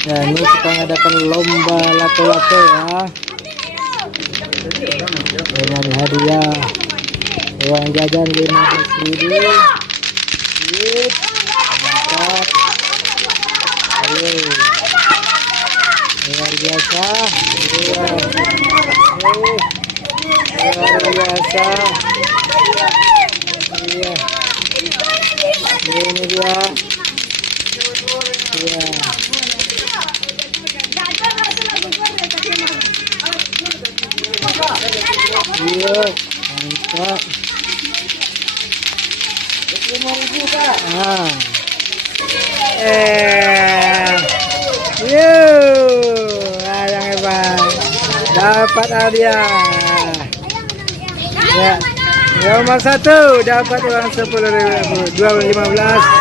Ya, ini kita ngadakan lomba lato-lato ya. Dengan hadiah uang jajan 15.000. Sip. Mantap. Ayo. Luar biasa. Luar biasa. Iya. Ini dia. Iya. Iya, mantap. 25.000 Kak. Nah. Yang hebat. Dapat hadiah. Ya. Nomor 1 dapat uang 10.000. 2015.